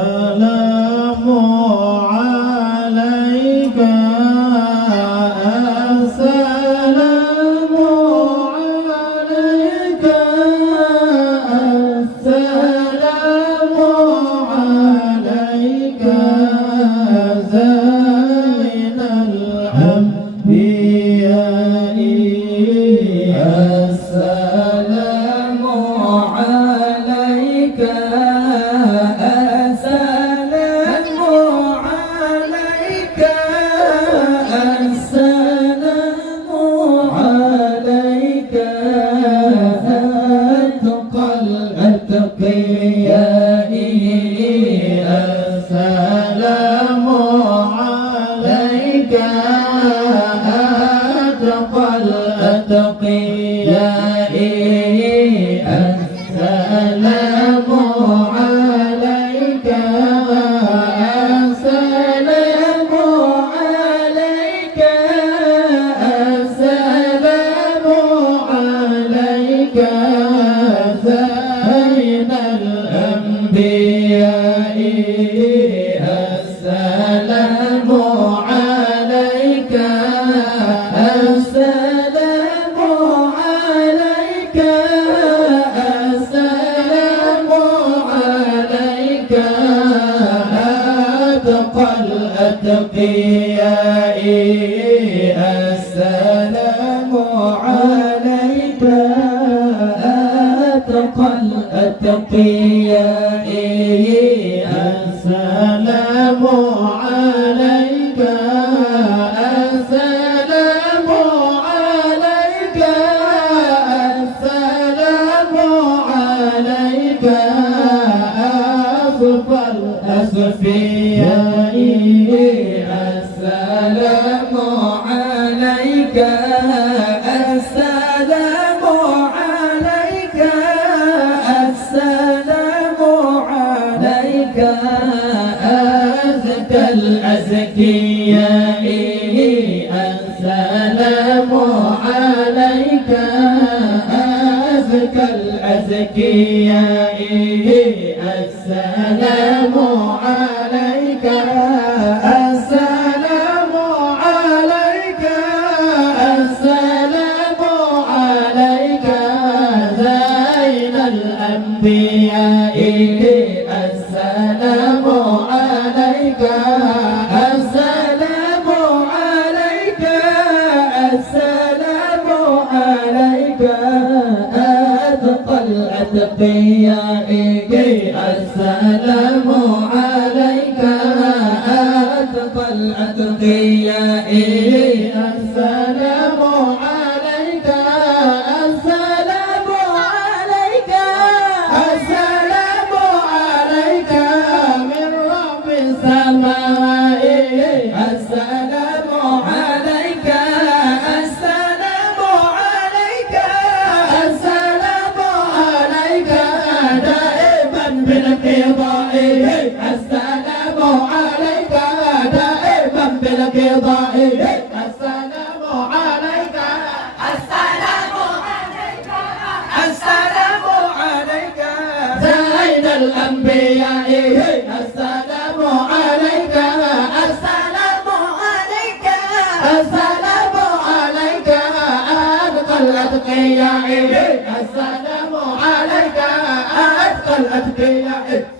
السلام عليك السلام عليك السلام عليك زين الأنبياء السلام عليك السلام عليك أتقى الأتقياء السلام عليك السلام عليك السلام عليك زين الأنبياء السلام عليك السلام عليك السلام عليك أتقى الأتقياء السلام عليك أتقى الأتقياء السلام عليك السلام عليك السلام عليك أصفى الأصفياء السلام عليك السلام عليك السلام عليك أزكى الأزكياء السلام عليك أزكى الأزكياء السلام عليك السلام عليك السلام عليك زين الأنبياء السلام عليك السلام عليك السلام عليك أتقى الأتقياء السلام عليك أتقى الأتقياء السلام عليك السلام عليك السلام عليك من رب السماء السلام عليك السلام عليك السلام عليك دائما بالقضاء السلام عليك دائما بالقضاء السلام عليك السلام عليك السلام عليك زين الأنبياء السلام عليك السلام عليك السلام عليك أتقى الأتقياء السلام عليك أتقى الأتقياء